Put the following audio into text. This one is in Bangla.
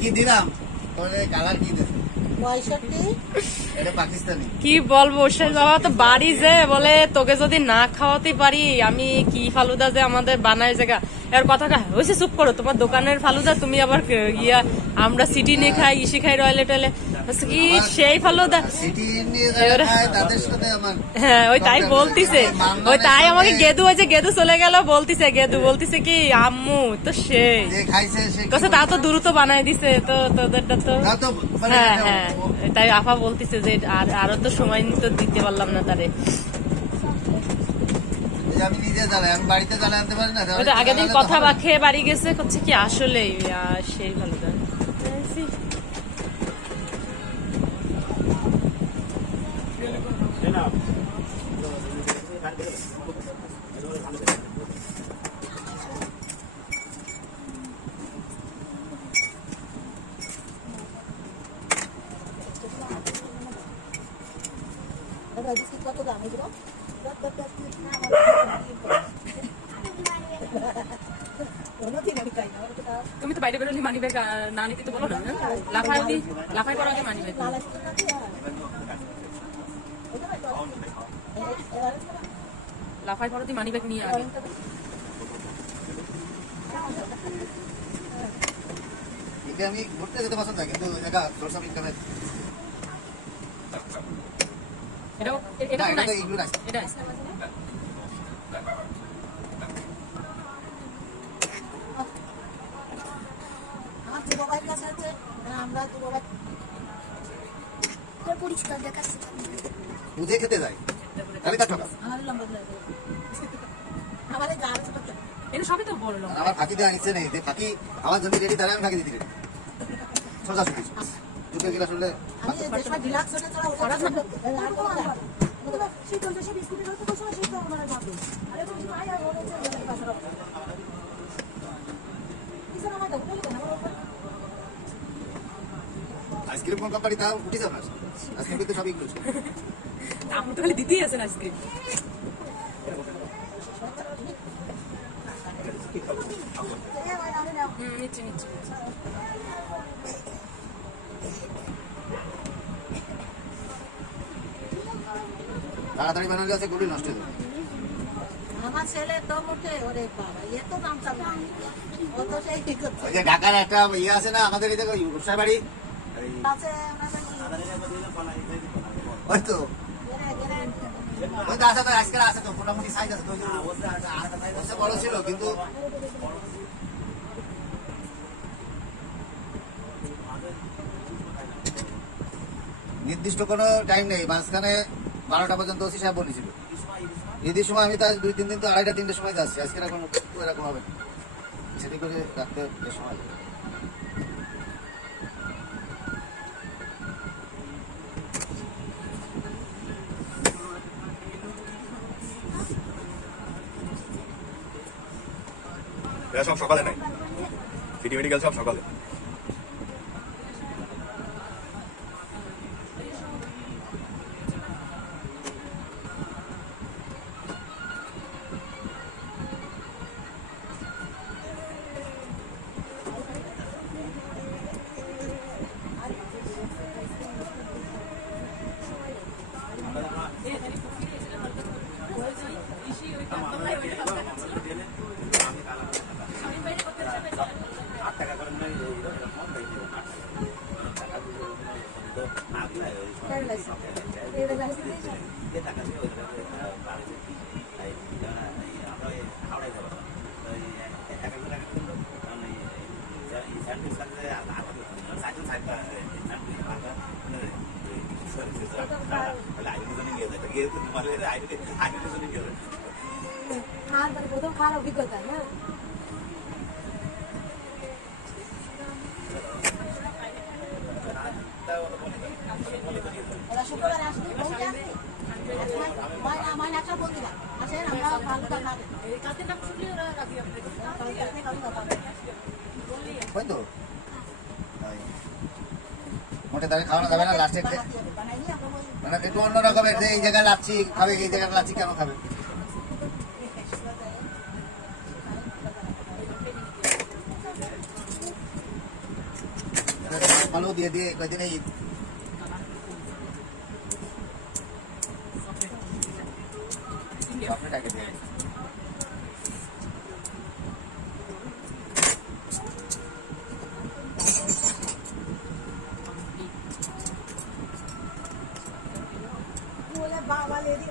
কি দিলাম কালার কি কি বলবো, সে বাবা তো বাড়ি যে বলে তোকে যদি না খাওয়াতে পারি আমি কি ফালুদা যে আমাদের বানায় জায়গা এর কথাটা হয়েছে। চুপ করো, তোমার দোকানের ফালুদা তুমি আবার ইয়া আমরা সিটি নিয়ে খাই ইসি খাই রয়েলে টয়েলে কি সেই ফালুদা। হ্যাঁ ওই তাই বলতিছে, ওই তাই আমাকে গেদু হয়েছে, গেদু চলে গেল বলতিছে, গেদু বলতিছে কি আম্মু তো সেই কথা তা তো দ্রুত বানাই দিছে তো তোদেরটা তো। হ্যাঁ হ্যাঁ তাই আফা বলতিছে যে আরো তো সময় তো দিতে পারলাম না তারে। আগের দিন কথা খেয়ে বাড়ি গেছে করছে কি আসলে সেই ভালো কত দাম এগুলো? তুমি তো বাইরে বেরোলি মানি ব্যাগ না নিতে তো বলো না, লাফাই পর আগে মানি ব্যাগ লাফাই পর মানি ব্যাগ নিয়ে আগে। আমি ঘুরতে যেতে পছন্দ কিন্তু এটা পরিষ্কার দেখাচ্ছে বুঝে খেতে যায় সবই তো বললো আমার ফাঁকি দেওয়া নিচ্ছে নেই যে ফাঁকি আমার জন্য রেডি তাহলে আমি ফাঁকি দিতে সোজা সুখী দুটো গিলাস হলে আইসক্রিম কোন কোম্পানি তা উঠিস আপনার আইসক্রিম কিন্তু সবই ইনক্লুড আপনি তো খালি দিতেই আছেন আইসক্রিম। নিচ্ছে নিচ্ছে তাড়াতাড়ি বানালে আছে গুলি নষ্ট হয়ে যাবে। আমার ছেলে তো মোটে ওরে বাবা এ তো দাম চাল না ও তো সেই ঠিক আছে। ওই যে ঢাকার একটা ইয়ে আছে না আমাদের এদিকে রূপসার বাড়ি আছে ওই তো ওই তো আছে তো আজকাল আছে তো মোটামুটি সাইজ আছে তো বড় ছিল কিন্তু নির্দিষ্ট কোনো টাইম নেই, মাঝখানে 12টা পর্যন্ত ওসি সাহেব বলেছিল ঈদের সময় আমি তার 2-3 দিন তো 2:30-3টের সময় যাচ্ছি, আজকে এখন এরকম হবে সেটি করে রাখতে সময় সব সকালে নাই সিটি মেডিকেল সব সকালে। প্রথম খাওয়ার অভিজ্ঞতা না শুক্রবার আসলে মাইন একটা বলতে আসেন আমরা ফালুদা খাবো মোটে দাঁড়িয়ে খাওয়ানো যাবে না লাস্টে মানে একটু অন্য রকমের যে এই জায়গায় লাচ্ছি খাবে এই জায়গায় লাচ্ছি কেন খাবে ফলো দিয়ে দিয়ে কয়দিনে ঈদ আপনি টাকা দিয়ে बोले बाबा ले दी